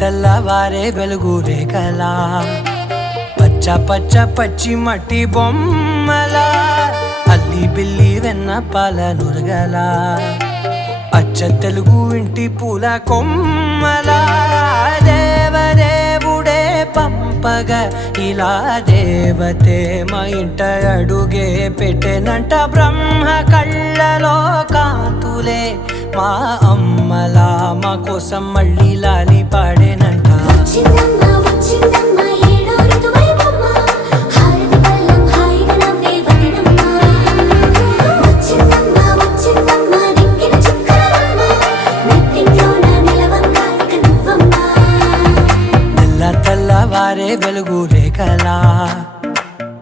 తెల్లవారే వెలుగు రేఖలా పచ్చ పచ్చ పచ్చి మట్టి బొమ్మలా అల్లి బిల్లి వెన్న పాల నురగలా అచ్చ తెలుగు ఇంటి పూల కొమ్మలా దేవదేవుడే పంపగా ఇలా దేవతే మా ఇంట అడుగే పెట్టెనంట బ్రహ్మ కళ్ళలో కాంతులే మా అమ్మలా మా కోసం మళ్ళీ లాలి పాడేనంట తెల్లవారే వెలుగు రేఖలా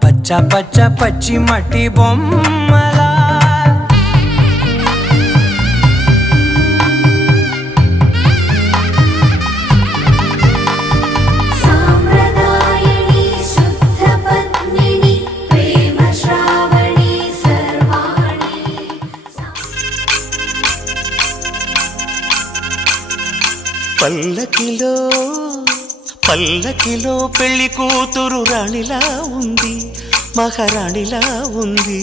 పచ్చ పచ్చ పచ్చి మట్టి బొమ్మలా పల్లకిలో పల్లకిలో పెళ్లి కూతురు రాణిలా ఉంది, మహారాణిలా ఉంది.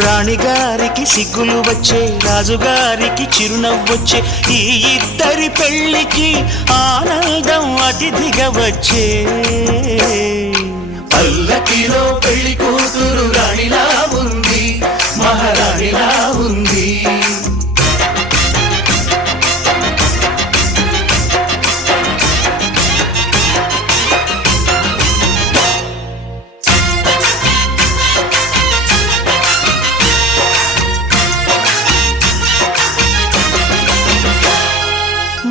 రాణిగారికి సిగ్గులు వచ్చే, రాజుగారికి చిరునవ్వొచ్చే, ఈ ఇద్దరి పెళ్లికి ఆనందం అతిథిగా వచ్చే. పల్లకిలో పెళ్లి కూతురు రాణిలా ఉంది, మహారాణిలా ఉంది.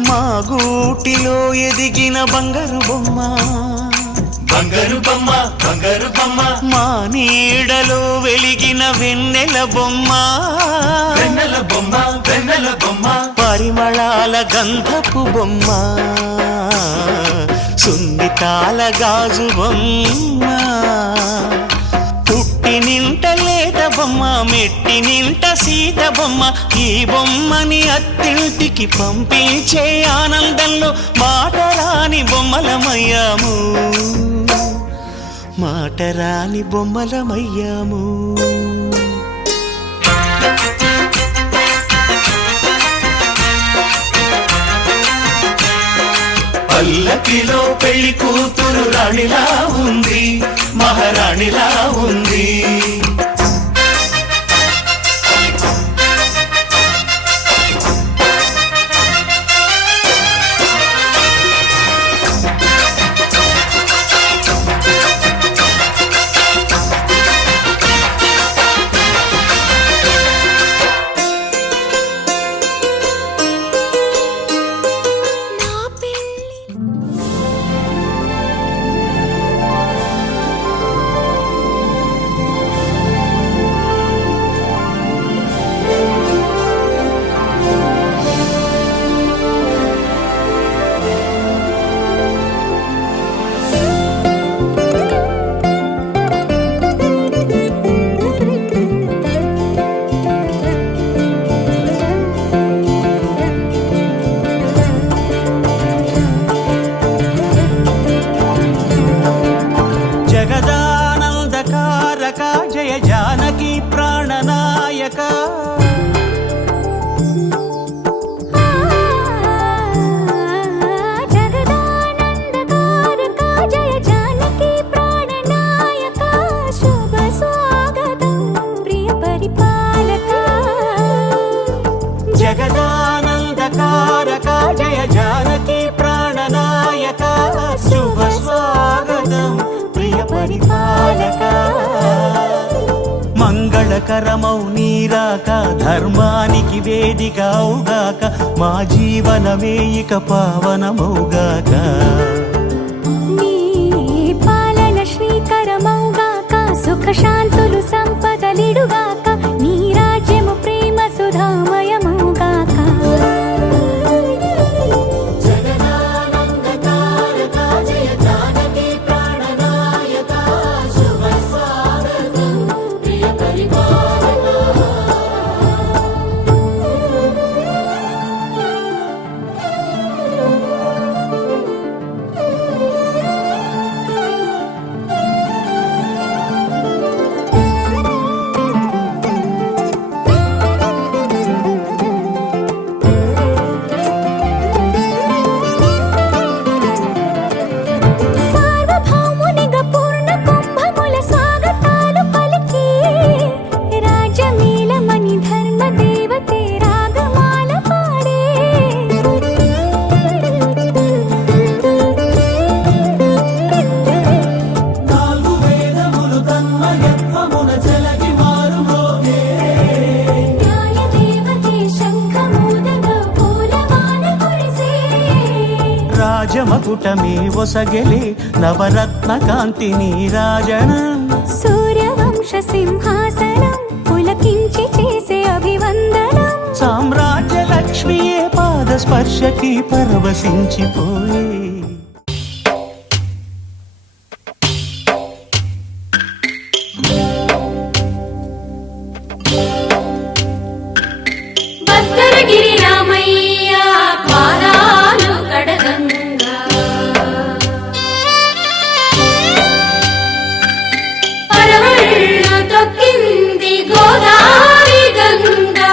మా గూటిలో ఎదిగిన బంగారు బొమ్మ, బంగారు బొమ్మ, బంగారు బొమ్మ. మా నీడలో వెలిగిన వెన్నెల బొమ్మ, వెన్నెల బొమ్మ, వెన్నెల బొమ్మ. పరిమళాల గంధపు బొమ్మ, సున్నితాల గాజు బొమ్మ. పుట్టి నింట లేత బొమ్మ, మెట్టి నింట సీత బొమ్మ. ఈ బొమ్మని అత్తింటికి పంపించే ఆనందంలో మాటరాని బొమ్మలమయ్యాము, మాటరాని బొమ్మలమయ్యాము. పల్లకిలో పెళ్లి కూతురు రాణిలా ఉంది, మహారాణిలా ఉంది. జయ జానకి ప్రాణనాయక. జగదానందకారక జయ జానకి ప్రాణనాయక. శుభ స్వాగతం ప్రియ పరిపాలక. జగదానందకారక జయ జానకి ప్రాణనాయక. శుభ స్వాగతం ప్రియ పరిపాలక. మంగళకరమౌ నీరాక, ధర్మానికి వేదిక అవుగాక. మా జీవనమే ఇక పావనమౌగాక. నీ పాలన శ్రీకరమౌగాక. సుఖ శాంతులు సంపదలిడుగాక. నీ రాజ్యము ప్రేమ సుధామయమౌగాక. జగదానందకారక జయ జానకి ప్రాణనాయక. శుభ స్వాగతం ప్రియ పరిపాలక. కిరీటమే ఒసగెలే నవరత్న కాంతి నీరాజనం సూర్యవంశ సింహాసనం పులకించి చేసే అభివందనం సామ్రాజ్య లక్ష్మియే పాద స్పర్శకి పరవశించిపోయే భద్రగిరి రామయ్య పాదాలు కడగంగా పరవళ్ళు తొక్కింది గోదావరి గంగా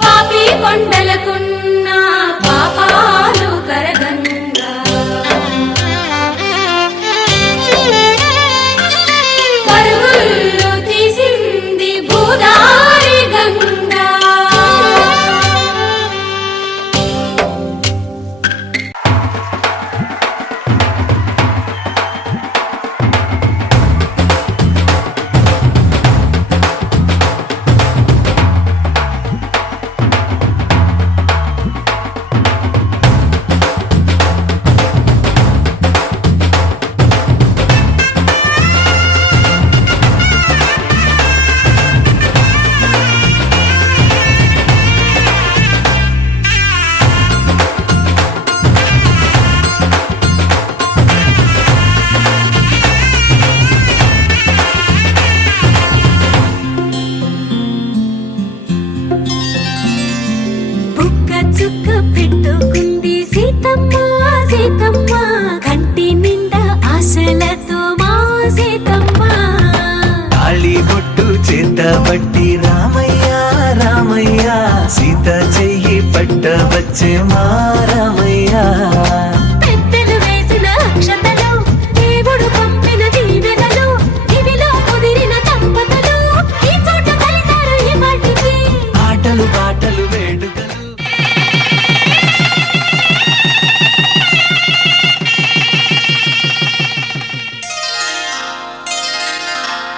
పాపి కొండలకున్న పాపాలు కరగంగా పరుగులు తీసింది భూదారి గంగా బుక్క చుక్క పెట్టుకుంది సీతమ్మ సీతమ్మ కంటి నిండా ఆశలతో మా సీతమ్మ తాళి బొట్టు చేతబట్టి రామయ్య రామయ్య సీత చెయ్యి పట్ట వచ్చే మా రామయ్య పెద్దలు వేసిన అక్షతలు దేవుడు పంపిన దీవెనలు ఇవిలో కుదిరిన దంపతులు ఈ చోట కలిసారు ఈ పాటికి ఆటలు పాటలు వేడుకలు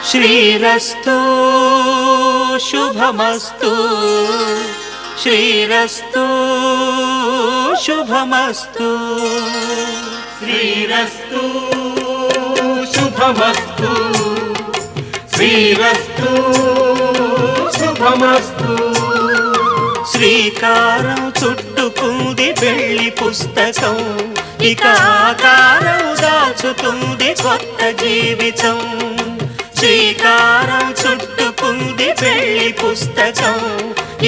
శ్రీరస్తు శుభమస్తు శ్రీరస్తు శుభమస్తు శ్రీరస్తు శుభమస్తు శ్రీరస్తు శుభమస్తు శ్రీకారం చుట్టుకుంది పెళ్లి పుస్తకం ఇక ఆకారం దాచుతుంది కొత్త జీవితం శ్రీకారం చుట్టుకుంది పెళ్లి పుస్తకం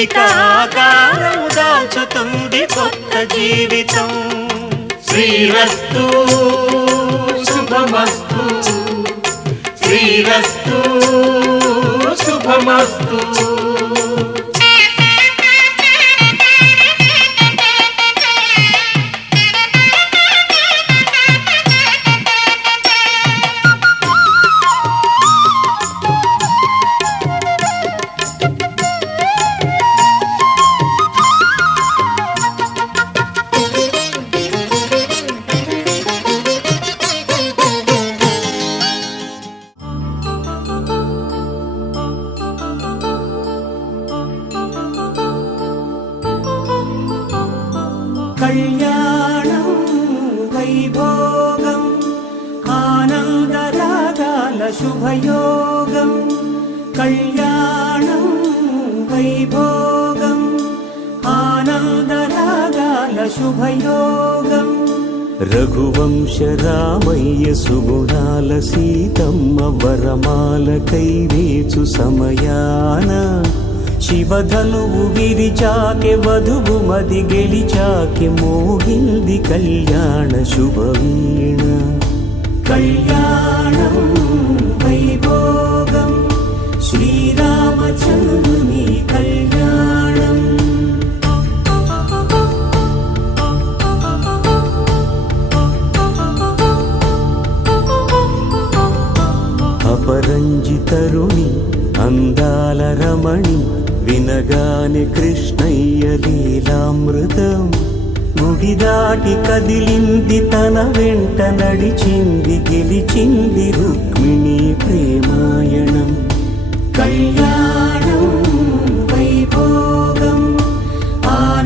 ఇక ఆకారం దాచుతుంది కొత్త జీవితం శ్రీరస్తు శుభమస్తు శ్రీరస్తు శుభమస్తు కళ్యాణం వైభోగం ఆనందరాగాల శుభయోగం కళ్యాణం వైభోగం ఆనందరాగాల శుభయోగం రఘువంశ రామయ్య సుగుణాల సీతమ్మ వరమాల కైవేచు సమయాన శివధనువు విరిచాకె వధువు మది గెలిచాకె మోగింది కళ్యాణ శుభవీణ కళ్యాణం వైభోగం శ్రీరామచంద్రుని కళ్యాణం అపరంజితరుణి అందాల రమణి వినగానే కృష్ణయ్య లీలామృతం గుడి దాటి కదిలింది తన వెంట నడిచింది గెలిచింది రుక్మిణి ప్రేమాయణం కళ్యాణం వైభోగం ఆనంద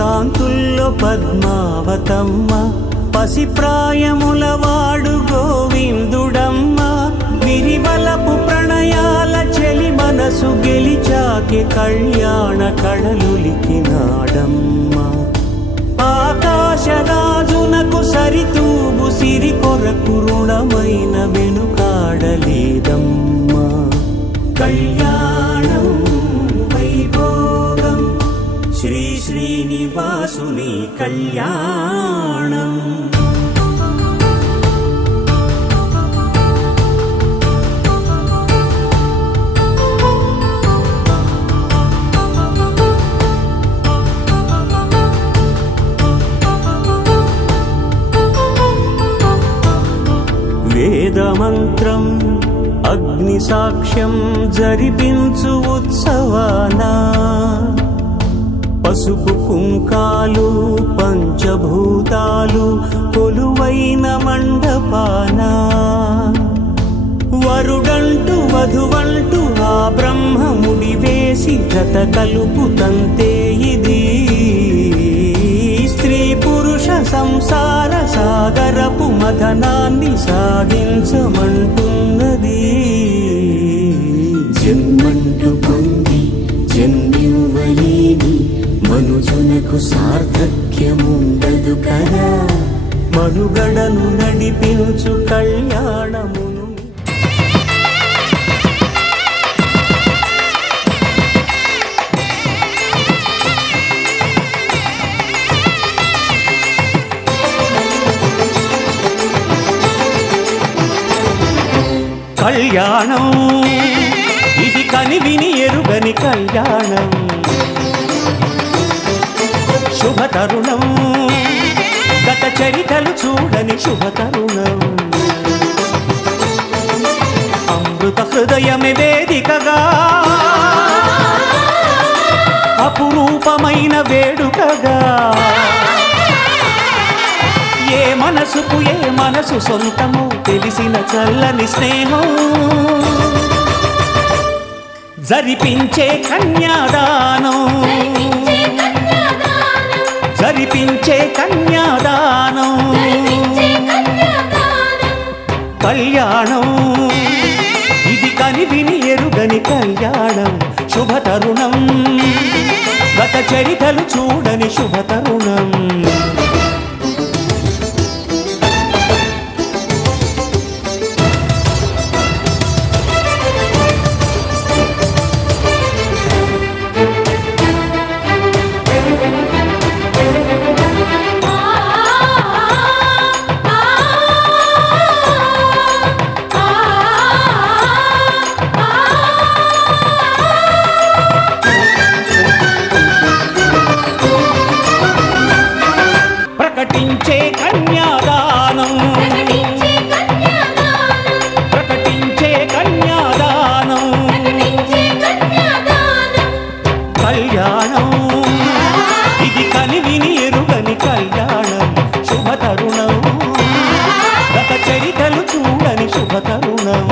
కాంతుల్లో పద్మావతమ్మ, పసిప్రాయముల వాడు గోవిందుడమ్మ. విరివలపు ప్రణయాల చెలి మనసు గెలిచాకే కళ్యాణ కళలులికినాడమ్మ. ఆకాశరాజునకు సరితూబు సిరి కొరకు రుణమైన వెనుకాడలేదమ్మా. కళ్యాణం వైభోగం శ్రీ శ్రీనివాసుని కళ్యాణం. వేదమంత్రం అగ్ని సాక్ష్యం జరిపించు ఉత్సవాన, పసుపు కుంకాలు పంచభూతాలు కొలువైన మండపాన. వరుడంటూ వధువంటూ ఆ బ్రహ్మముడి వేసి జత కలుపుతంతే ఇది. స్త్రీ పురుష సంసార సాగరపు మథనాన్ని సాగించమంటున్నది. జన్మంటూ పొంది జన్మివ్వలేని మనుజునకు సార్థక్యముండదు కదా. మనుగడను నడిపించు కళ్యాణమును. కళ్యాణం ఇది కనివిని ఎరుగని కళ్యాణం. శుభతరుణం గత చరితలు చూడని శుభతరుణం. అమృత హృదయమే వేదికగా అపురూపమైన వేడుకగా. ఏ మనసుకు ఏ మనసు సొంతము తెలిసిన చల్లని స్నేహం. జరిపించే కన్యాదానం, జరిపించే కన్యాదానం. కళ్యాణం ఇది కనివిని ఎరుగని కళ్యాణం. శుభతరుణం గత చరితలు చూడని శుభతరుణం. ప్రకటించే కన్యాదానం, ప్రకటించే కన్యాదానం. కళ్యాణం ఇది కనివిని ఎరుగని కళ్యాణం. శుభతరుణం గత చరితలు చూడని శుభతరుణం.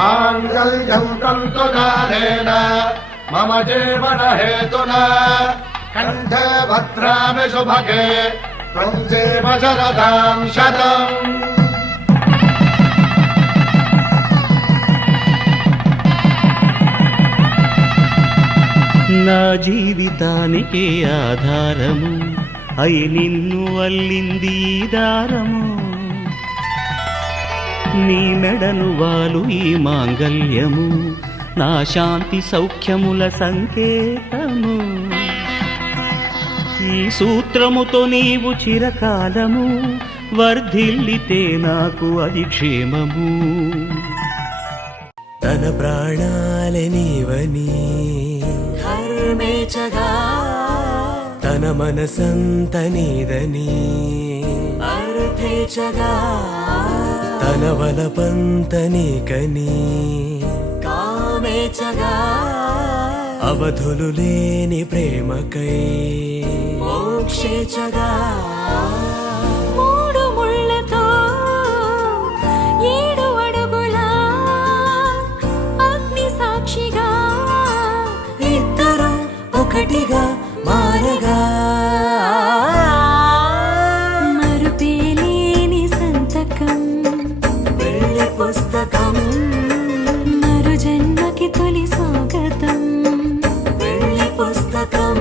మాంగళ్యం తంతుకారేణ మమ జీవన హేతునా కంఠే భద్రామి శుభగే త్వం జీవ శరదాం శతం. నా జీవితానికి ఆధారము అయి నిన్ను అల్లింది ఈ దారము. నీ మెడను వాలు ఈ మాంగల్యము నా శాంతి సౌఖ్యముల సంకేతము. ఈ సూత్రముతో నీవు చిరకాలము వర్ధిల్లితే నాకు అది క్షేమము. తన ప్రాణాలే నీవని ధర్మేచగా తన మనసంత నీదని అర్థేచగా తన వలపంత నీకని కామేచగా అవధులు లేని ప్రేమకై మోక్షేచగా మూడు ముళ్ళతో 7 అడుగుల అగ్ని సాక్షిగా ఇద్దరు ఒకటిగా మారగా మరుపేలేని సంతకం వెళ్ళి పుస్తకం మరు జన్మకి తొలి స్వాగతం వెళ్ళి పుస్తకం.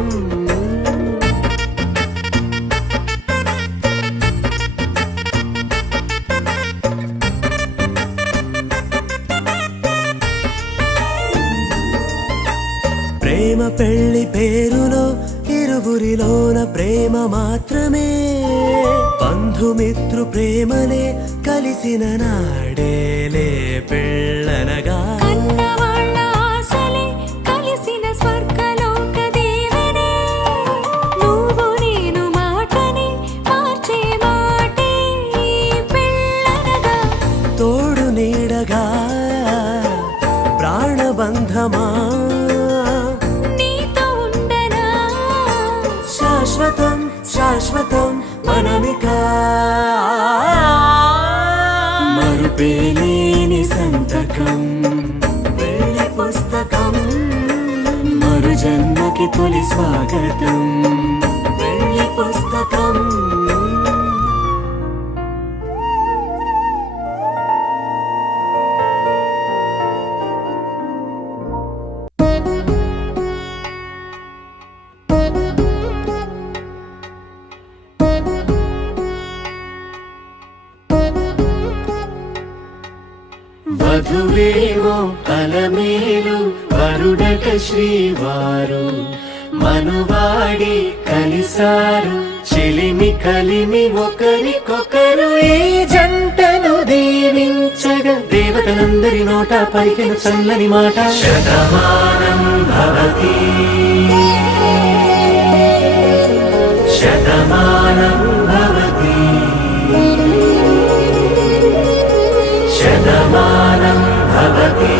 ప్రేమ పెళ్లి పేరులో ఇరువురిలోన ప్రేమ మాత్రమే బంధుమిత్రు ప్రేమలే కలిసిన నాడేలే పెళ్ళనగా కన్నవాళ్ళ ఆశలే కలిసిన స్వర్గలోక దేవనే నువ్వు నేను మాటని మార్చే మాటే పెళ్ళనగా తోడు నీడగా ప్రాణబంధమా నీతో ఉండనా శాశ్వతం శాశ్వతం మనమిక మరుపేలేని సంతకం వెళ్ళి పుస్తకం మరు జన్మకి తొలి స్వాగతం వెళ్ళి పుస్తకం. వధువేమో అలమేలు వరుడట శ్రీవారు మనువాడి కలిసారు చెలిమి కలిమి ఒకరికొకరు ఈ జంటను దీవించగా దేవతలందరి నోట పలికిన చల్లని మాట శతమానం భవతి శతమానం భవతి శతమానం భవతి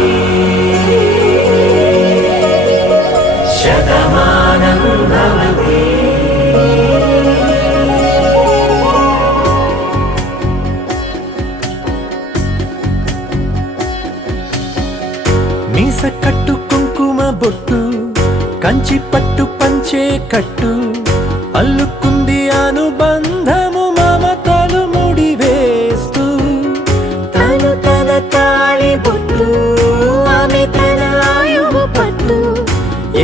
శతమానం భవతి. మీస కట్టు కుంకుమ బొట్టు కంచి పట్టు పంచే కట్టు అల్లుకుంది అనుబంధము మమతలు ముడివేస్తూ తను తన తాళి బొట్టు ఆమె తన ఆయువు పట్టు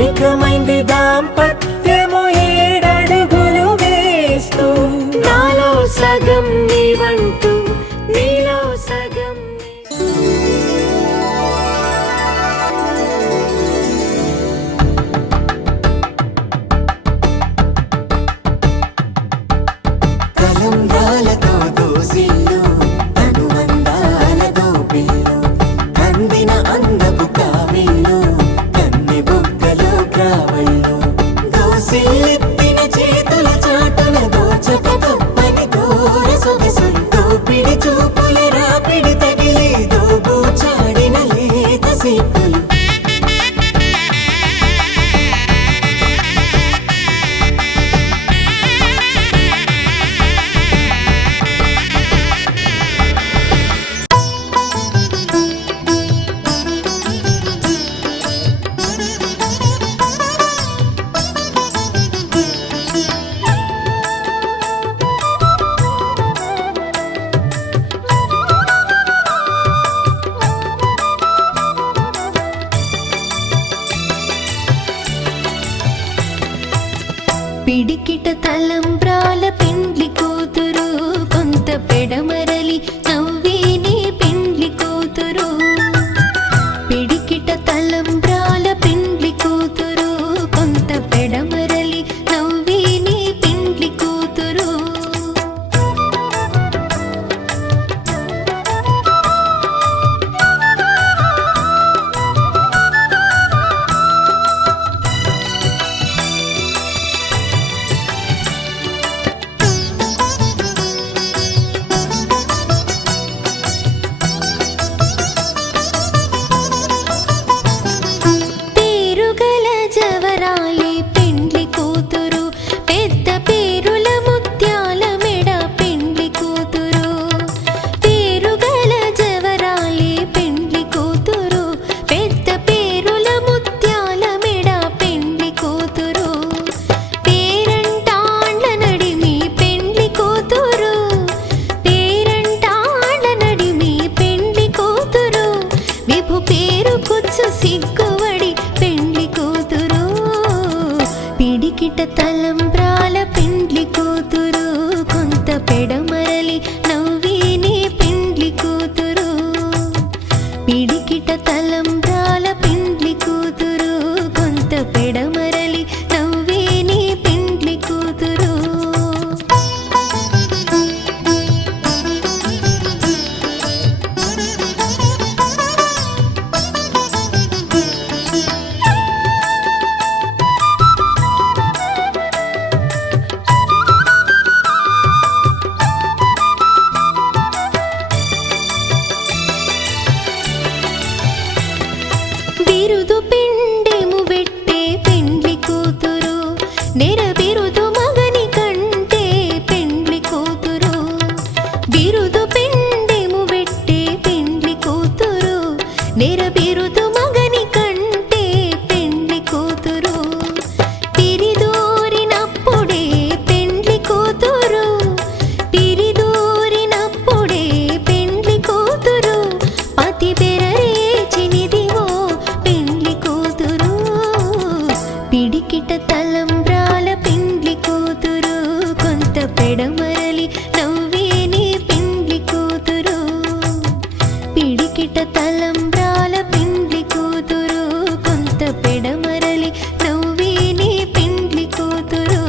ఏకమైంది దాంపత్యము 7 అడుగులు వేస్తూ నాలో సగం నీవంటూ నీలో సగం పిడికిట తలంబ్రాల పెండ్లి కూతురు కొంత పెడమరలి నవ్వేనే పెండ్లి కూతురు పిడికిట తలంబ్రాల పెండ్లి కూతురు కొంత పెడమరలి నవ్వేనే పెండ్లి కూతురు పేరుగల జవరాలే పెండ్లి కూతురు పెద్ద పేరుల ముత్యాల మెడ పెండ్లి కూతురు పేరుగల జవరాలే పెండ్లి కూతురు పెద్ద పేరుల ముత్యాల మెడ పెండ్లి కూతురు పేరంటాండ్ల నడిమి పెండ్లి కూతురు పేరంటాండ్ల నడిమి పెండ్లి కూతురు విభు పేరు కుచ్చు సిగ్గువడి పెండ్లి కూతురు పిడికిట తలంబ్రాల పెండ్లి కూతురు కొంత పెడమరలి నవ్వేనే పెండ్లి కూతురు పిడికిట తలంబ్రాల పెండ్లి కూతురు కొంత పెడమరలి నవ్వేనే పెండ్లి కూతురు బిరుదు పిండెము వెట్టే పెండ్లి కూతురు నెర బిరుదు మగని కంటే పెండ్లి కూతురు బిరుదు పిండెము వెట్టే పెండ్లి కూతురు నెర బిరుదు మగని కంటే పెండ్లి కూతురు పిరిదూరినప్పుడే పెండ్లి కూతురు పిరిదూరినప్పుడే పెండ్లి కూతురు పతి బెరరేచినిదివో పెండ్లి కూతురు పిడికిట తలంబ్రాల పెండ్లి కూతురు కొంత పెడమరలి నవ్వేనే పెండ్లి కూతురు పిడికిట తలంబ్రాల పెండ్లి కూతురు కొంత పెడమరలి నవ్వేనే పెండ్లి కూతురు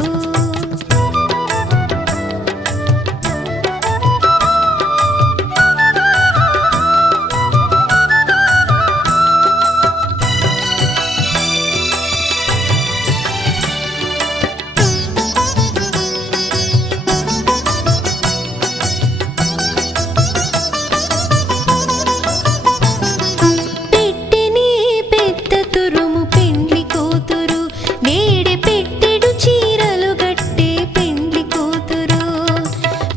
పెట్టెనే పెద్ద తురుము పెండ్లి కూతురు నేడే పెట్టెడు చీరలు గట్టే పెండ్లి కూతురు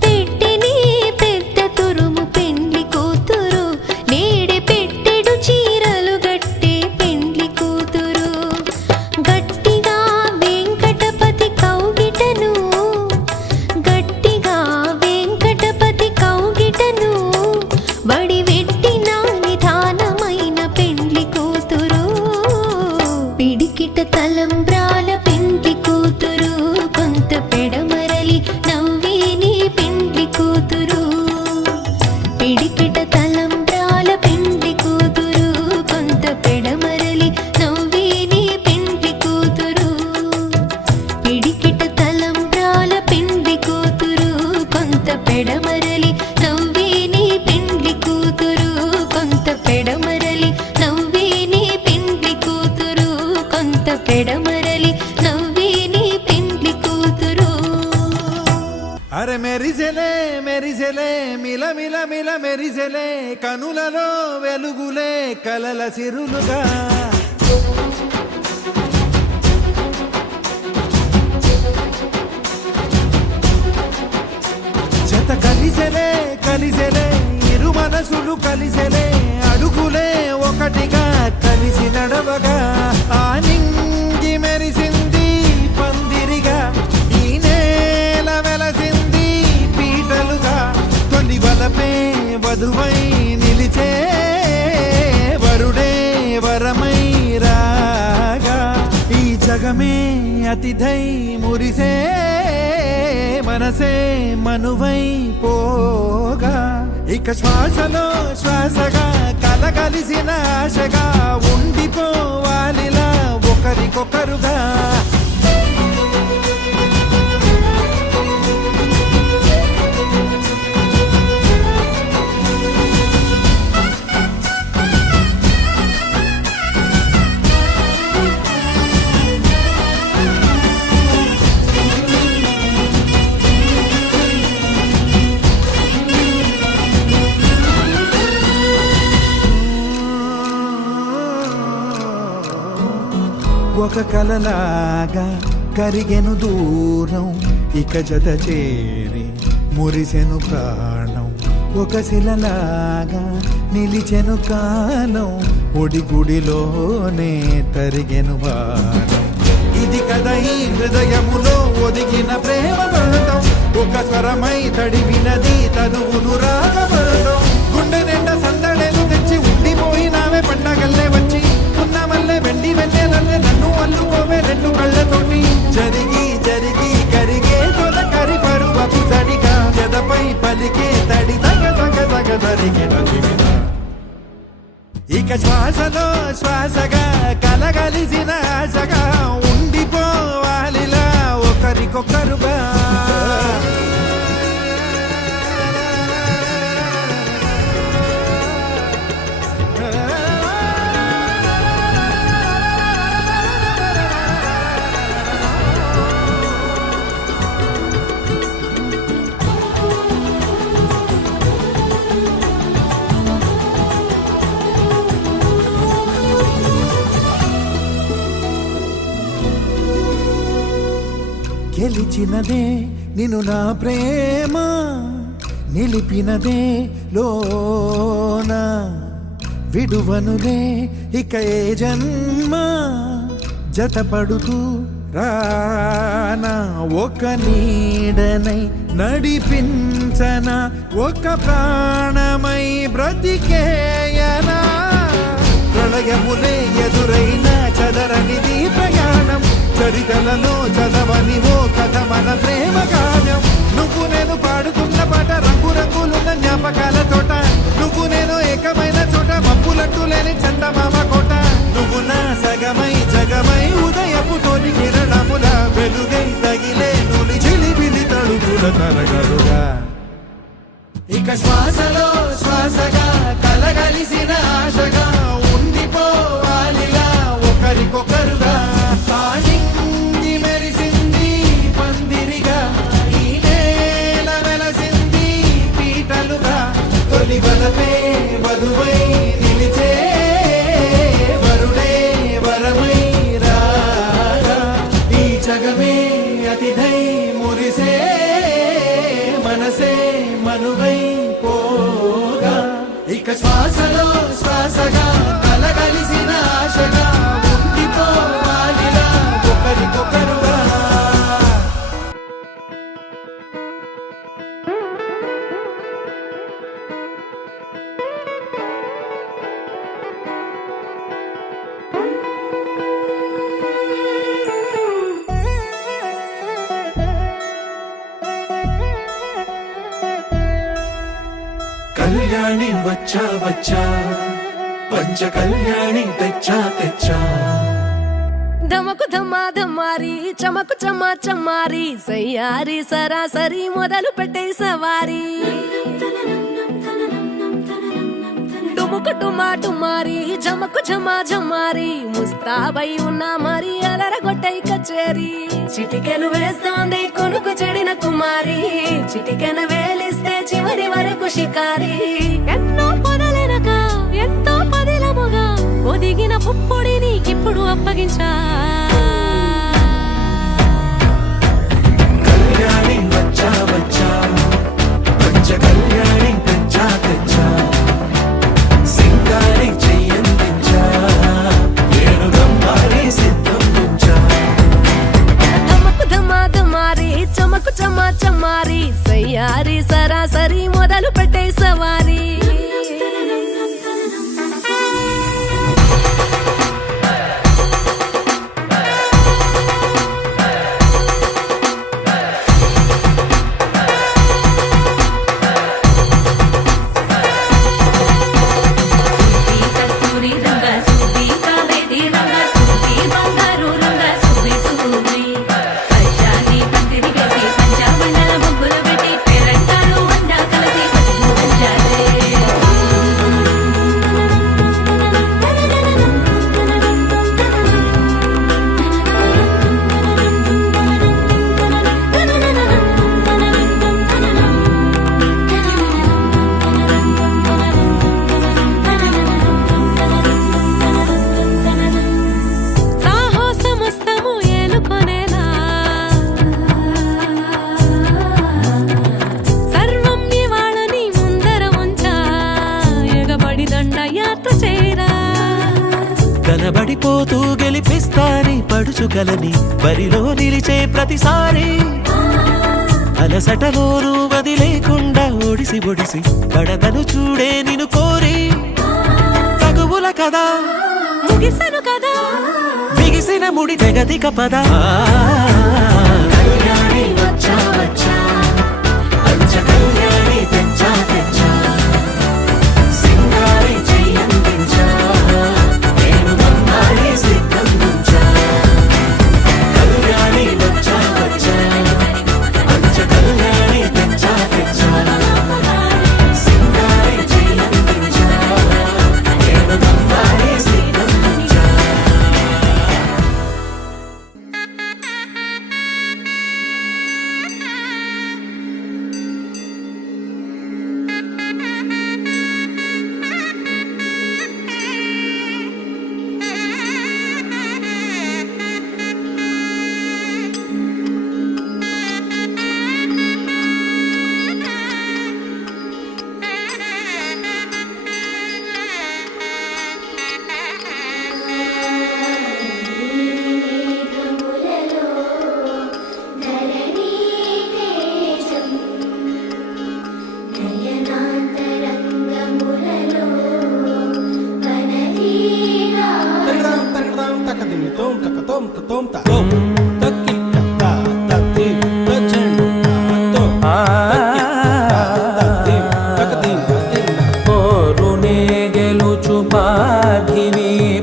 పెట్టెనే పెద్ద తురుము పెండ్లి కూతురు నేడే పెట్టెడు చీరలు గట్టే పెండ్లి కూతురు గట్టిగా వెంకటపతి కౌగిటను గట్టిగా వెంకటపతి కౌగిటను వడివెట్టిన నిధానమైన పెండ్లి కూతురు పిడికిట తలంబ్రాల పెండ్లి కూతురు కొంత పెడమరలి నవ్వేనే పెండ్లి కూతురు పిడికిట తలంబ్రాల పెండ్లి కూతురు కొంత పెడమరలి నవ్వేనే పెండ్లి కూతురు పిడికిట తలంబ్రాల పెండ్లి కూతురు కొంత పెడమరలి నవ్వేనే పెండ్లి కూతురు కొంత పెడమరలి నవ్వేనే పెండ్లి కూతురు కొంత పెడమరలి నవ్వేనే పెండ్లి కూతురు అరే మెరిసెలే మెరిసెలే మిల మిల మిల మెరిసెలే కనులలో వెలుగులే కలల సిరులుగా జత కలిసెలే కలిసెలే ఇరు మనసులు కలిసెలే అడుగులే ఒకటిగా కలిసి నడవగా ఆ నింగి మెరిసింది పందిరిగా ఈ నేల వెలసింది పీటలుగా తొలి వలపే వధువై నిలిచే వరుడే వరమై రాగా ఈ జగమే అతిథై మురిసే మనసే మనువై పోగా ఇక శ్వాసలో శ్వాసగా కలగలిసిన ఆశగా ఉండిపోవాలిలా ఒకరికొకరుగా ఒక కలలాగా కరిగెను దూరం ఇక జత చేరి మురిసెను ప్రాణం ఒక శిలలాగా నిలిచెను కాలం ఒడిగుడిలోనే తరిగెను బాణం ఇది కదా ఈ హృదయములో ఒదిగిన ప్రేమ బంధం ఒక స్వరమై తడివినది తనువును రాగబంధం గుండె నిండా సందడేలు తెచ్చి ఉండిపోయినావే పండగల్లే వచ్చి ఉన్నమల్లే వెండి వెన్నెలల్లే నన్ను అల్లుకోవే రెండు కళ్ళతోటి జరిగి జరిగి కరిగే తొలకరి పరువపు తడిగా ఎదపై పలికే తడి తగ తగ తగ తరిగిన దివిన ఇక శ్వాసలో శ్వాసగా కలగలిసిన ఆశగా ఉండిపోవాలిలా ఒకరికొకరుగా గెలిచినదే నిన్ను నా ప్రేమ నిలిపినదే లోన విడువనులే ఇక ఏ జన్మ జతపడుతూ రానా ఒక నీడనై నడిపించనా ఒక ప్రాణమై బ్రతికేయనా ప్రళయములే ఎదురైన చదరనిది ప్రయాణం చరితలలో చదవని ఓ కథ మన ప్రేమ గానం నువ్వు నేను పాడుతున్న పాట రంగు రంగులున్న జ్ఞాపకాల తోట నువ్వు నేను ఏకమైన చోట మప్పులట్టు లేని చందమామ కోట నువ్వు నా సగమై జగమై ఉదయపు తోని కిరణముల వెలుగై తగిలే నులి చిలిబిలి తడుగుల తరగలుగా ఇక శ్వాసలో శ్వాసగా కలగలిసిన ఆశగా ఉండిపోవాలిలా ఒకరికొకరుగా నింగి మెరిసింది పందిరిగా ఈ నేల వెలసింది పీటలుగా తొలి వలపే వధువై నిలిచే వరుడే వరమై రాగా ఈ జగమే అతిథై మురిసే మనసే మనువై పోగా ఇక శ్వాసలో శ్వాసగా కలగలిసిన ఆశగా ఉండిపోవాలిలా ఒకరికొకరుగా కళ్యాణి వచ్చా వచ్చా పంచ కళ్యాణి తెచ్చా తెచ్చా ధమకు ధమా ధమారి చమకు చమా చమారి సయ్యారి సరాసరి మొదలు పెట్టే సవారి డుముకు టుమా టుమారి జమకు ఝమా ఝమారి ముస్తాబై ఉన్నా మరి అలరగొట్టై కచేరి చిటికెను వేస్తోంది కొనుకు చెడిన కుమారి చిటికెను వేలిస్తే చివరి వరకు షికారి ఎన్నో పొదలెనక ఎంతో పదిలముగా ఒదిగిన పుప్పొడి నీకిప్పుడు అప్పగించా కళ్యాణి వచ్చా వచ్చా పంచ కళ్యాణి తెచ్చా తెచ్చా సింగారి చెయ్యందించా ఏడుగమ్మారి సిద్ధం ఉంచా ధమకు ధమా ధమారి చమకు చమా చమారి సయ్యారి సరాసరి మొదలు పెట్టే సవారీ కలబడిపోతూ గెలిపిస్తాని పడుచుకలని బరిలో నిలిచే ప్రతిసారి అలసటలోనూ వదిలేకుండా ఒడిసి ఒడిసి పడతను చూడే నిన్ను కోరి తగువుల కదా ముగిసను కదా బిగిసిన ముడి తెగదిక పద కళ్యాణి వచ్చా వచ్చా పంచ కళ్యాణి తెచ్చా తెచ్చా సింగారి చెయ్యందించా నేను బంగారి సిద్ధందించా కళ్యాణి వచ్చా వచ్చా పంచ కళ్యాణి తెచ్చా తెచ్చా సింగారి చెయ్యందించా నేను బంగారి సిద్ధందించా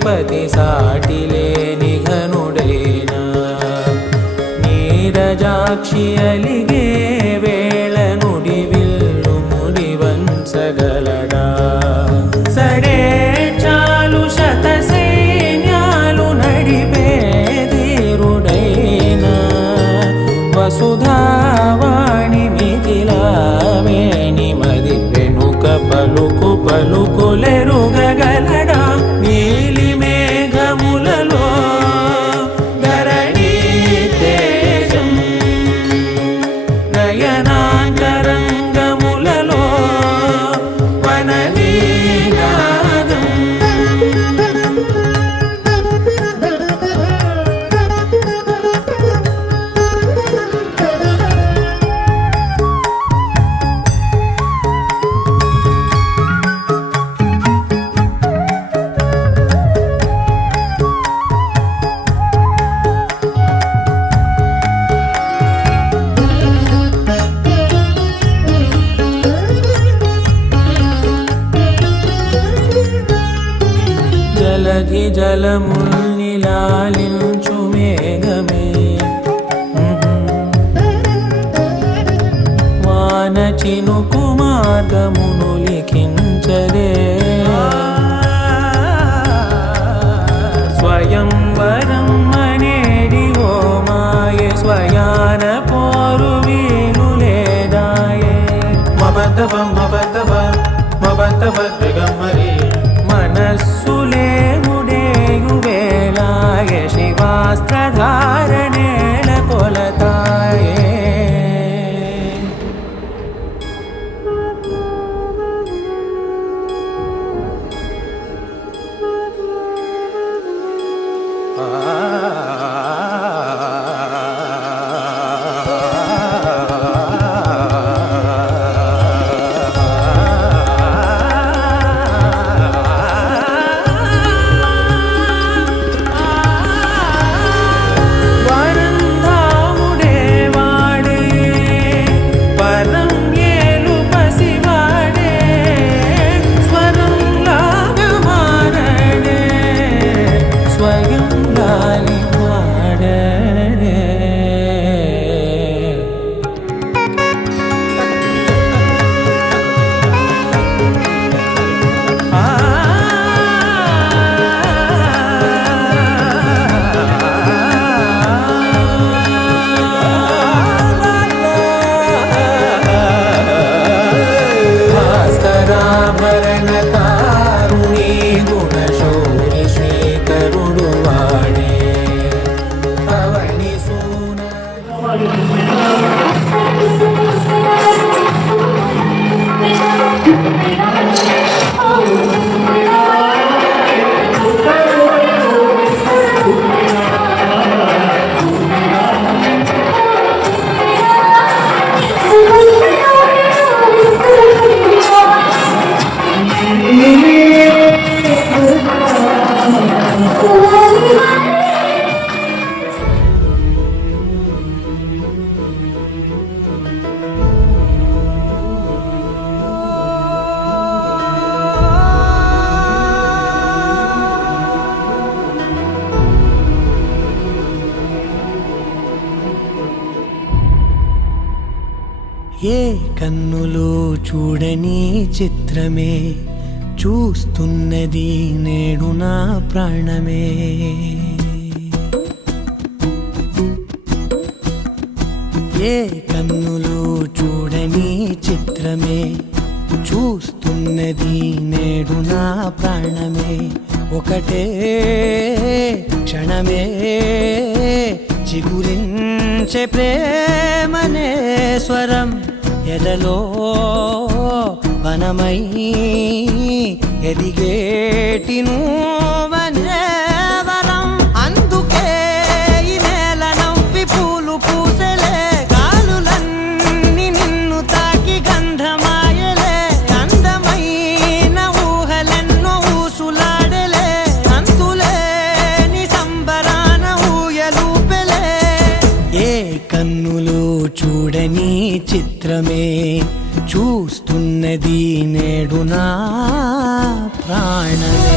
పతి సాటిలేని ఘనుడైనా నీరజాక్షి అలిగే వేళ నుడి విల్లు ముడి వంచగలడా సడే చాలు శత సైన్యాలు నడిపే ధీరుడైనా వసుధావాణి మిథిలావేణి మది వెనుక పలుకు పలుకులెరుగగలడా నీలి మేఘములలో ధరణి తేజం నయనాంతరంగములలో వనవీనాదం జలధి జలముల్నిలాలించు మేఘమే వాన చినుకు మార్గమును లిఖించరే స్వయంవరం అనేడి ఓ మాయే స్వయాన పోరు వీలు లేదాయే మబద్దబం మబద్దబ మబద్దబ దిగమ్మరి మనస్సులే ముడేయు వేళాయ శివాస్త్రధారణేల కొలతాయే ఏ కన్నులు చూడని చిత్రమే చూస్తున్నది నేడు నా ప్రాణమే. ఏ కన్నులు చూడని చిత్రమే చూస్తున్నది నేడు నా ప్రాణమే. ఒకటే క్షణమే చిగురించే ప్రేమనే స్వరం ఎదలో వనమై ఎదిగేటి నువ్వనే వరం. అందుకే ఈ నేల నవ్వి పూలు పూసెలే, గాలులన్నీ నిన్ను తాకి గంధమాయలే. అందమైన ఊహలెన్నో ఊసులాడలే, అంతులేని సంబరాన ఊయలూపెలే. ఏ కన్నులు చూడని చిత్రమే చూస్తున్నది నేడు నా ప్రాణమే.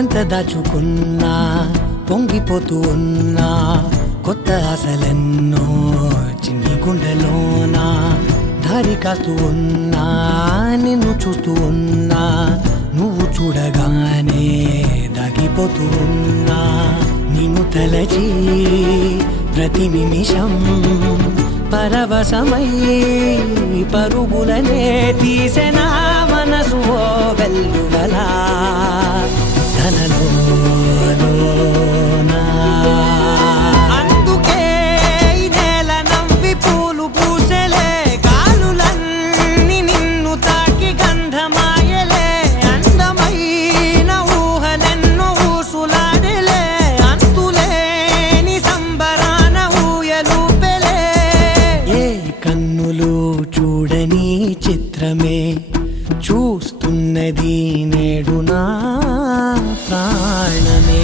ఎంత దాచుకున్నా పొంగిపోతూ ఉన్నా, కొత్త ఆశలెన్నో చిన్ని గుండెలోనా దారి కాస్తూ ఉన్నా. నిన్ను చూస్తూ ఉన్నా, నువ్వు చూడగానే దాగిపోతూ ఉన్నా. నిన్ను తలచి ప్రతి నిమిషం పరవశమై పరుగులనే తీసెనా మనసు ఓ వెల్లువలా ధనలోనా. అందుకే ఈ నేల నవ్వి పూలు పూసెలే, గాలులన్నీ నిన్ను తాకి గంధమాయలే. అందమైన ఊహలెన్నో ఊసులాడలే, అంతులేని సంబరాన ఊయలూపెలే. ఏ కన్నులు చూడని చిత్రమే చూస్తున్నది నేడు నా ప్రాణమే.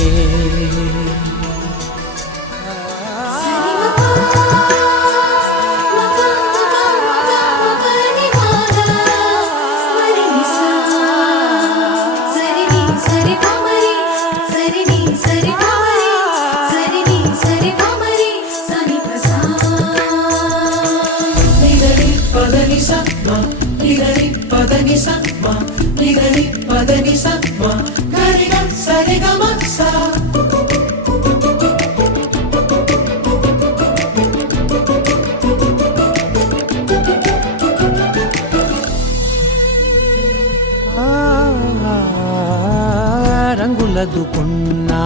రంగులదుకున్నా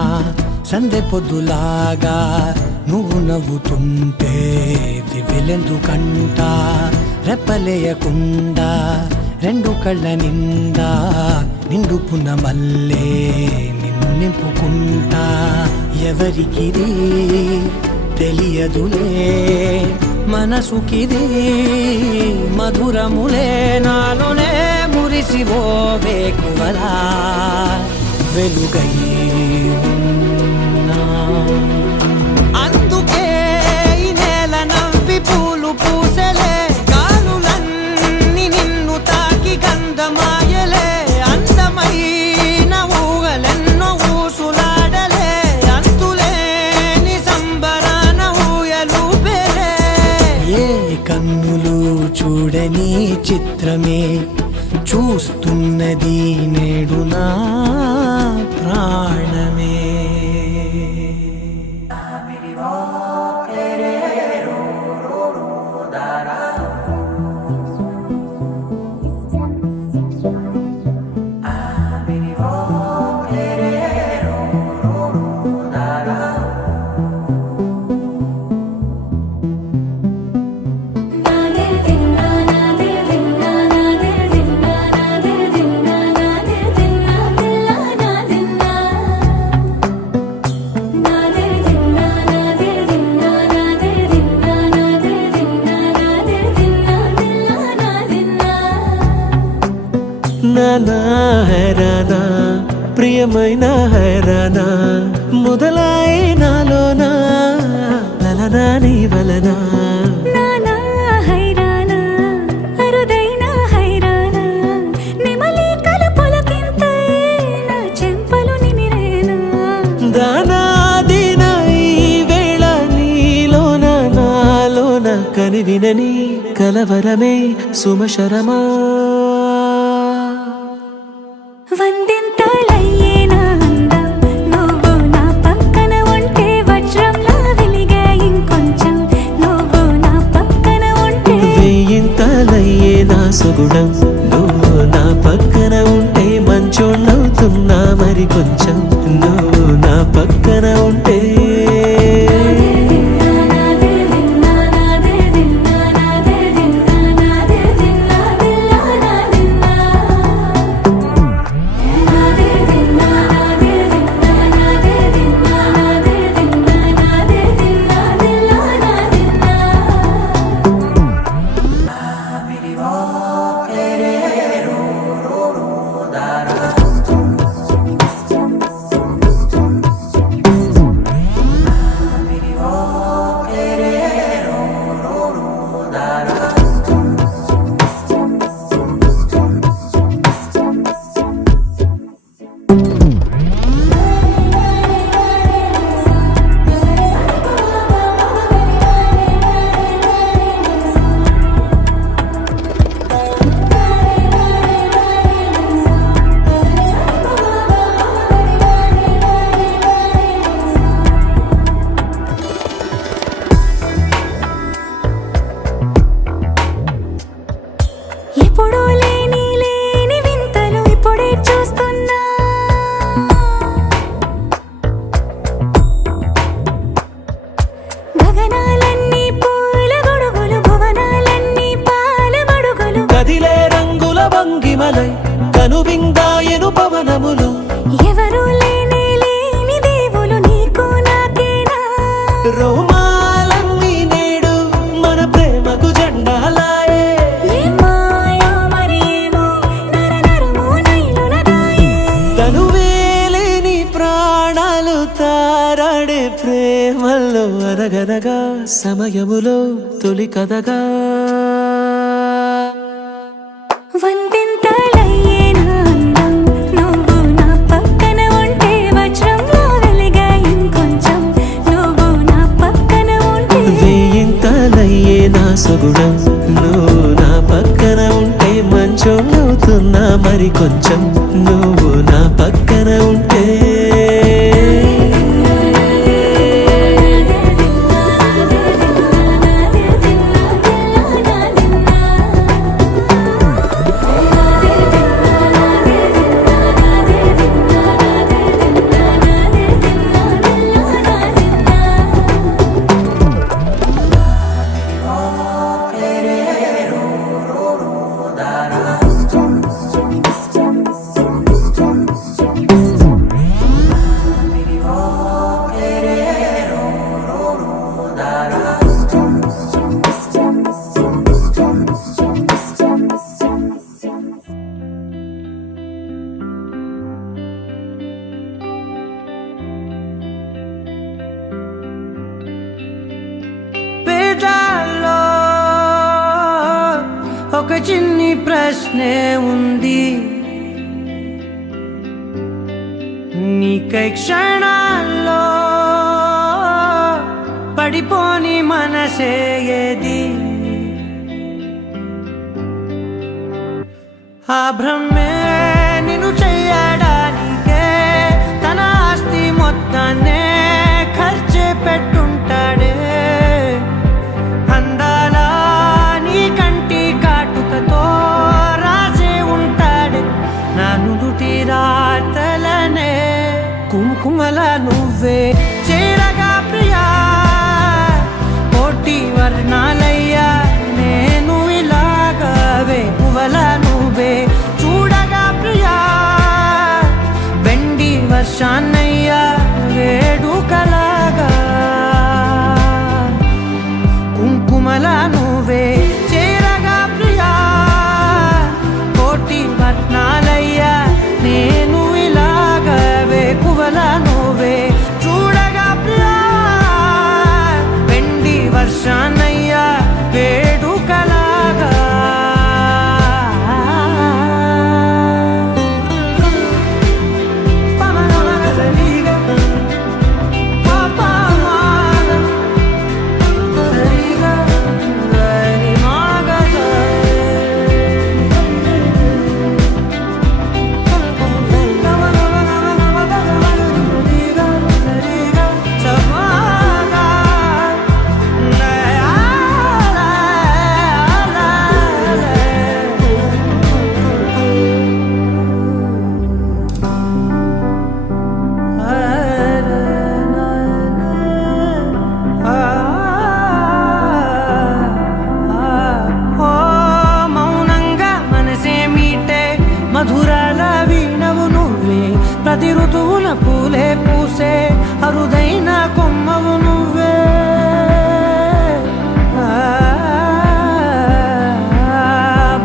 సందె పొద్దులాగా నువ్వు నవ్వుతుంటే దివ్వెలెందుకంట. రెప్పలేయకుండా రెండు కళ్ళ నిండా నిండుకున్న మల్లే నిన్ను నింపుకుంటా. ఎవరికిది తెలియదులే మనసుకిది మధురములే, నాలోనే మురిసివో వేకువలా వెలుగై ఉన్నా. అందుకే ఈ నేల నవ్వి పూలు పూసెలే, గాలులన్నీ నిన్ను తాకి గంధమాయలే. అందమైన ఊహలెన్నో ఊసులాడలే, అంతులేని సంబరాన ఊయలూపెలే. ఏ కన్నులు చూడని చిత్రమే చూస్తున్నది నేడు నా ప్రాణమే. హైరానా ప్రియమైన హైరానా మొదలాయి నాలోనా లలనా నీ వలనా నానా హైరానా అరుదైన హైరానా నెమలి కలుపులకింతై నా చెంపలు నిమిరేనా దానాదిన ఈ వేళ నీలోన నాలోన కనివినని కలవరమే సుమశరమా వందింతలయ్యే నా అందం నువ్వు నా పక్కన ఉంటే వజ్రంలా వెలిగే ఇంకొంచెం నువ్వు నా పక్కన ఉంటే వేయింతలయ్యే నా సుగుణం నువ్వు నా పక్కన ఉంటే మంచోళ్ళవుతున్నా మరి కొంచెం నువ్వు నా పక్కన ఉంటే ఎప్పుడూ లేని వింతలు ఇప్పుడే చూస్తున్నా గగనాలన్నీ పూల గొడుగులు భువనాలన్నీ పాల గొడుగులు కదిలే రంగుల భంగిమలై కనువిందాయను పవనములు ఎవరు లేని దేవులు నీకు నాకేనా రోమాలన్నీ నేడు మన ప్రేమకు జెండాలాయే ఏ మాయో మరేమో నరనరమో నైలునదాయే తనువేలేని ప్రాణాలు తారాడే ప్రేమల్లో అనగనగా సమయములో తొలి కథగా వందింతలయ్యే నా అందం నువ్వు నా పక్కన ఉంటే వజ్రంలా వెలిగే ఇంకొంచెం నువ్వు నా పక్కన ఉంటే వేయింతలయ్యే నా సుగుణం నువ్వు నా పక్కన ఉంటే మంచోళ్ళవుతున్నా మరి కొంచెం నువ్వు నా పక్కన ఉంటే పేదాల్లో ఒక చిన్ని ప్రశ్నే ఉంది నీకై క్షణాల్లో పడిపోని మనసే ఏది ఆ భ్రమే నిన్ను చెయ్యడానికే తన ఆస్తి మొత్తాన్నే ఖర్చు పెట్టుంటాడే అందాల నీ కంటి కాటుకతో రాసే ఉంటాడే నా నుదుటి రాతలనే కుంకుమల నువ్వే చేరగా ప్రియా కోటి వర్ణాలయ్యా నేను ఇలాగవే పువ్వల నువ్వే చూడగా ప్రియా వెండి వర్షాన్నయ్యా వేడుకలాగా కుంకుమల నువ్వే చేరగా ప్రియా కోటి వర్ణాలయ్యా నే ప్రతి ఋతువున పూలే పూసే అరుదైన కొమ్మవు నువ్వే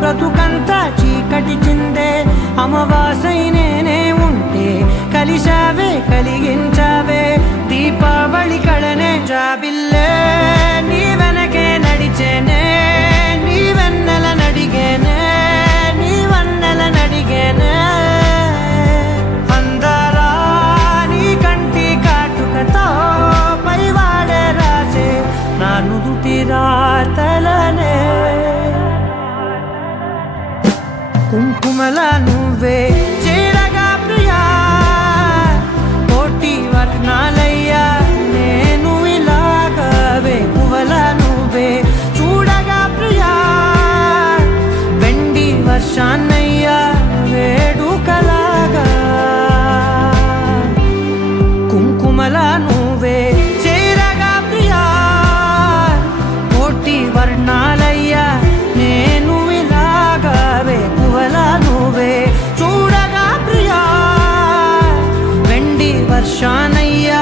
బ్రతుకంతా చీకటి చిందే అమవాసై నేనే ఉంటే కలిశావే కలిగించావే దీపావళి కళనే జాబిల్లే నీ వెనకే నడిచేనే నీ వెన్నెల నడిగేనే నీ వన్నెల నడిగేనే అందరా నీ కంటి కాటుకతో పైవాడే రాసే నా నుదుటి రాతలనే కుంకుమల నువ్వే చేరగా ప్రియా కోటి వర్ణాలయ్యా నేను ఇలాగవే పువ్వుల నువ్వే చూడగా ప్రియా వెండి వర్షాన్నయ్యా వేడుకలాగా కుంకుమల నువ్వే చేరగా ప్రియా కోటి వర్ణాలయ్యా నేను ఇలాగవే పువ్వుల నువ్వే చూడగా ప్రియా వెండి వర్షానయ్యా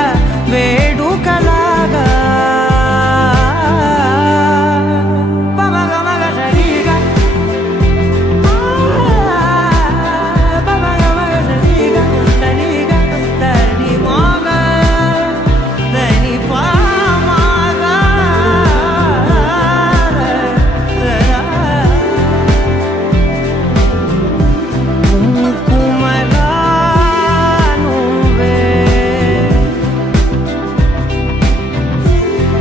వేడుకలాగా పమగమగ సరిగా పమగమగ సరిగా సరిగా దని మోగ దని పామగ కుంకుమలా నువ్వే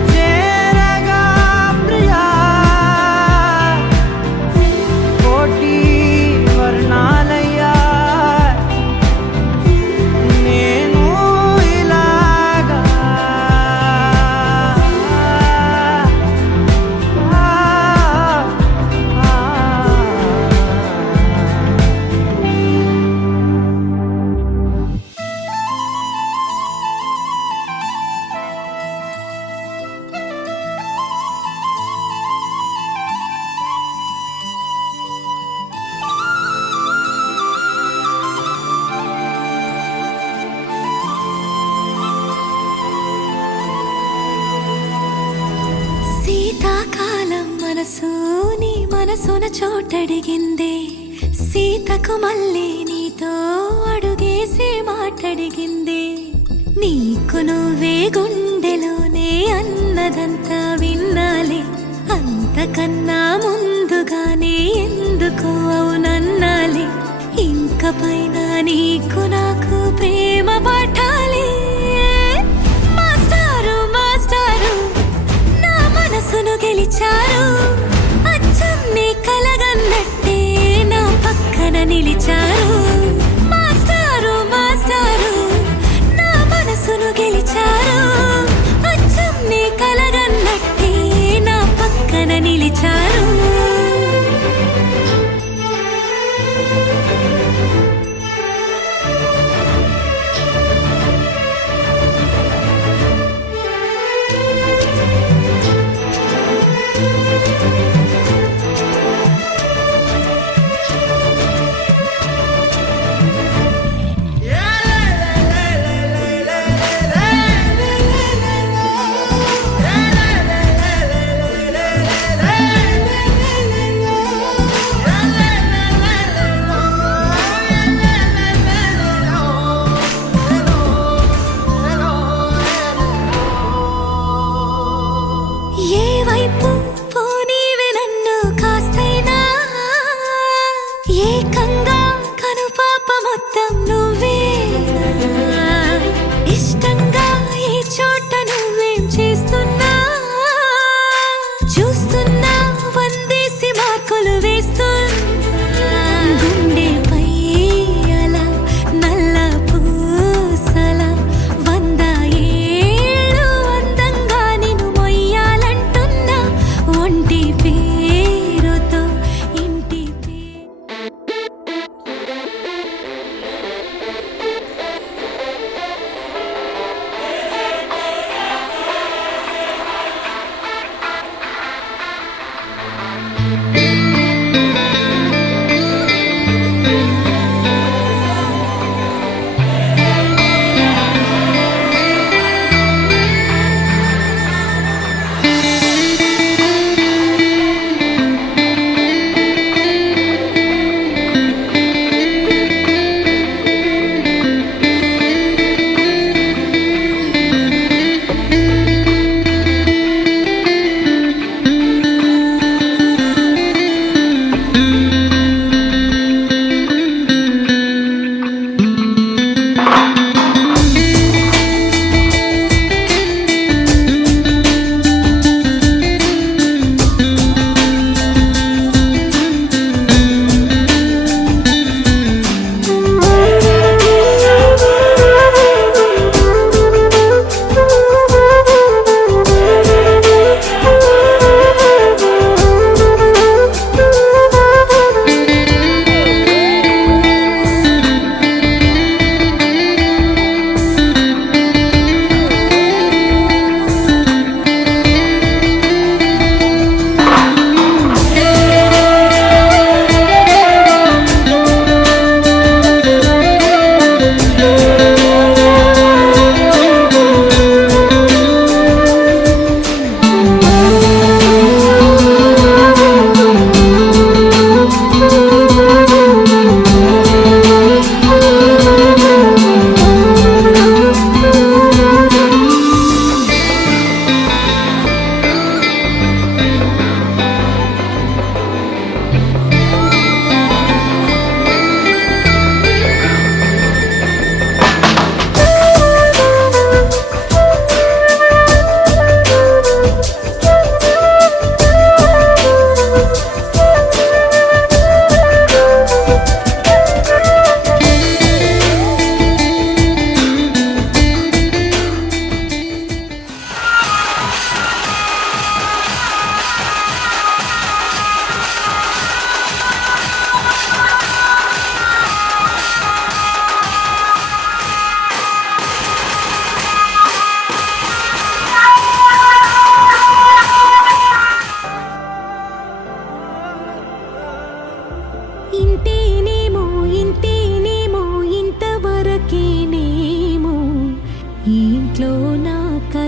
చేరగా ప్రియా కోటి వర్ణాలయ్యా నేను ఇలాగా శీతాకాలం మనసు నీ మనసున చోటడిగిందే సీతకు మళ్ళీ నీతో అడుగేసి మాటడిగిందే నీకు నువ్వే గుండెలోనే అన్నదంతా విన్నాలే అంతకన్నా ముందుగానే ఎందుకు అవునన్నాలే ఇంక పైన నీకు నాకు ప్రేమ పాఠాలే మాస్టారు మాస్టారు నా మనసును గెలిచారు అచ్చం నీ కలగన్నట్టే నా పక్కన నిలిచారు మాస్టారు మాస్టారు నా మనసును గెలిచారు అచ్చం నీ కలగన్నట్టే నా పక్కన నిలిచారు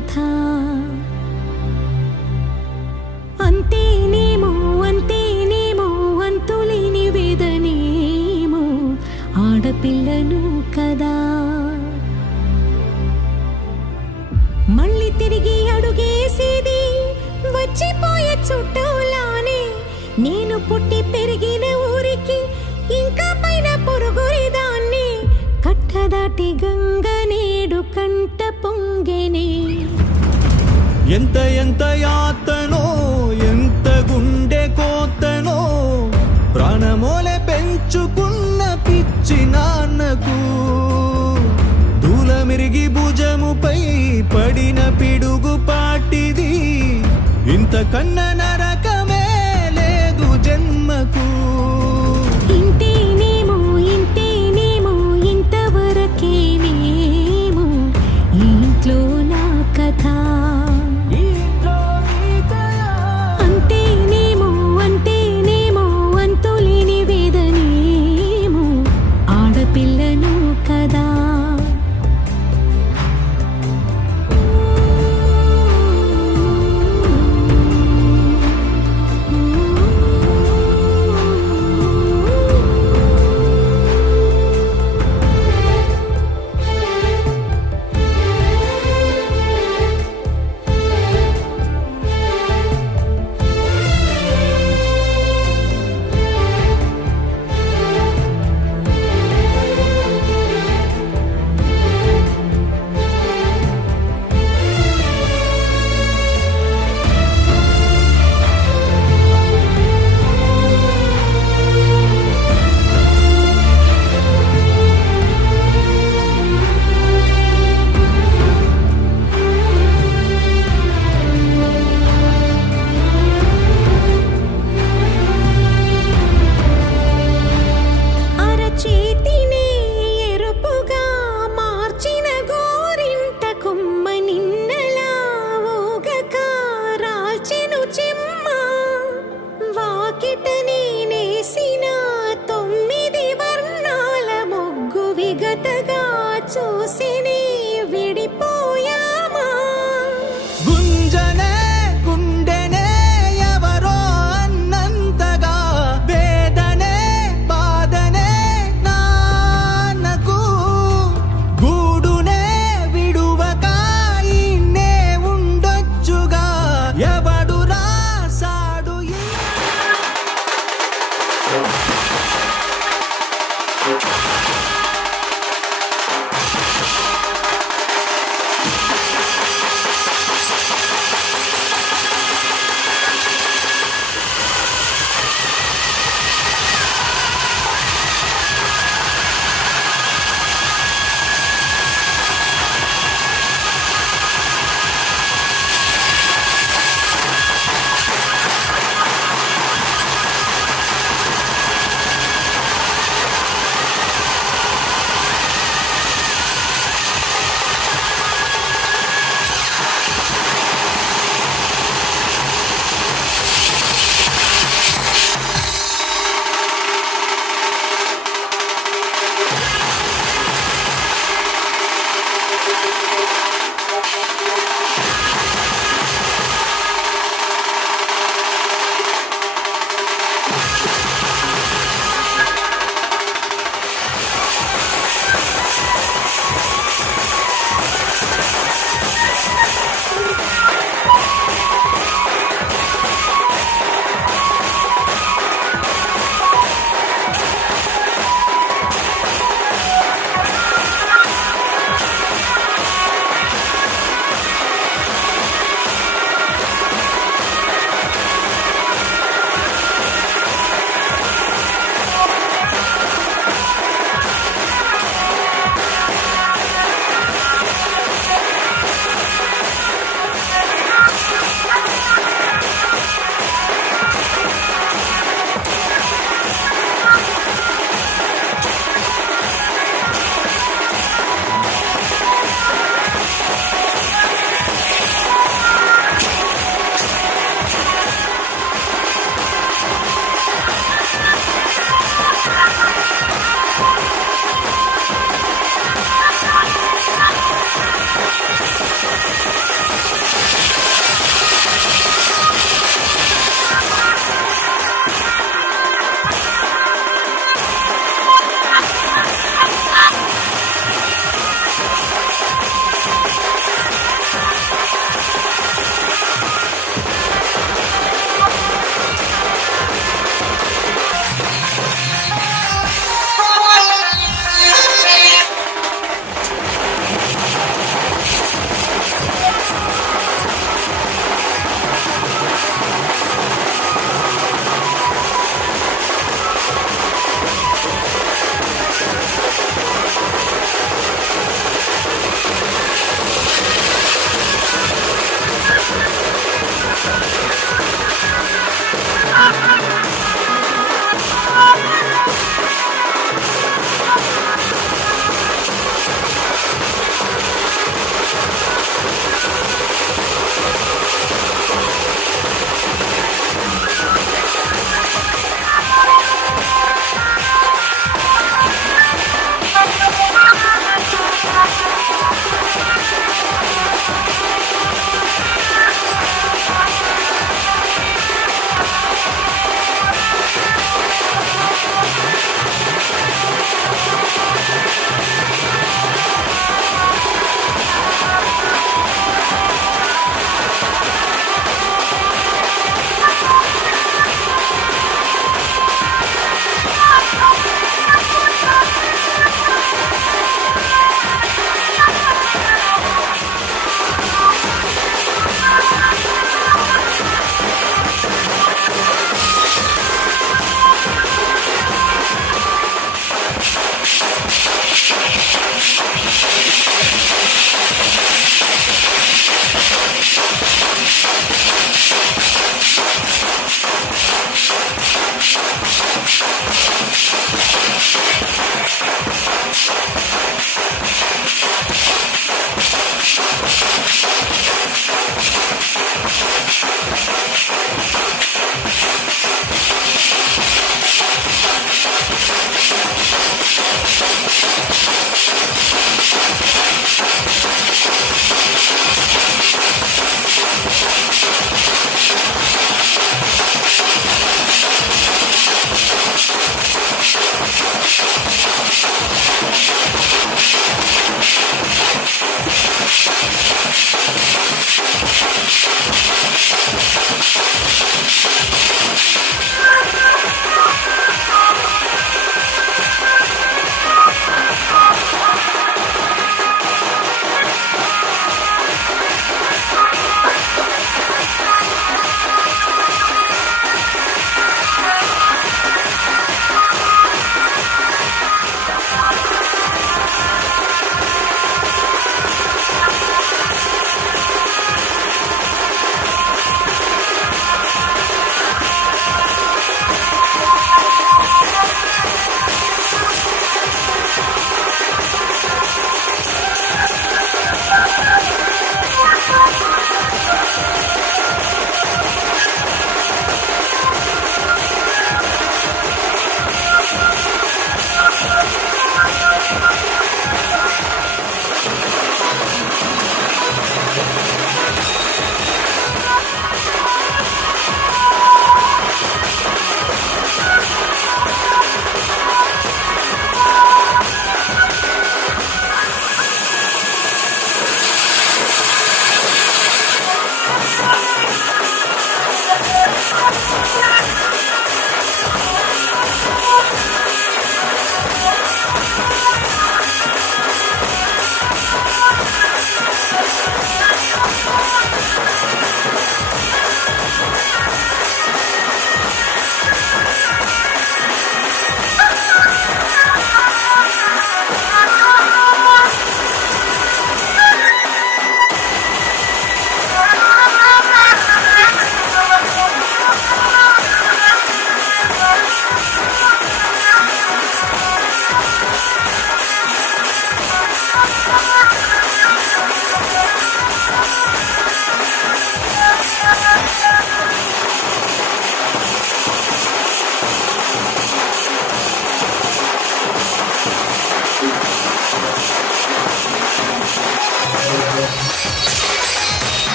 కథ అంతేనేమో అంతేనేమో అంతులేని వేదనేమో ఆడపిల్లను కదా మళ్ళీ తిరిగి అడుగేసేది వచ్చిపోయే చుట్టూలానే నేను పుట్టి పెరిగిన ఊరికి ఇంకా పైన పొరుగురిదాన్ని కట్టదాటి గంగ నేడు కంట పొంగెనే ఎంత ఎంత యాతనో ఎంత గుండె కోతనో ప్రాణమోలే పెంచుకున్న పిచ్చి నాన్నకు దూలమిరిగి భుజముపై పడిన పిడుగు పాటిది ఇంతకన్న నరకమే లేదు జన్మకు ఇంతేనేమో ఇంతేనేమో ఇంతవరకేనేమో ఈ ఇంట్లో నా కథ అంతేనేమో అంతేనేమో అంతులేని వేదనేమో ఆడపిల్లను కదా అరచేతినే ఎరుపుగా మార్చిన గోరింట కొమ్మ నిన్నలా ఊగక రాల్చెను చెమ్మ వాకిట నేనేసిన 9 వర్ణాల ముగ్గు విగతగా చూసినే విడిపోయామా గుంజనే గుండెనే ఎవరో అన్నంతగా వేదనే బాధనే నాన్నకు గూడునే విడువక ఇన్నే ఉండొచ్చుగా ఎవడు రాసాడు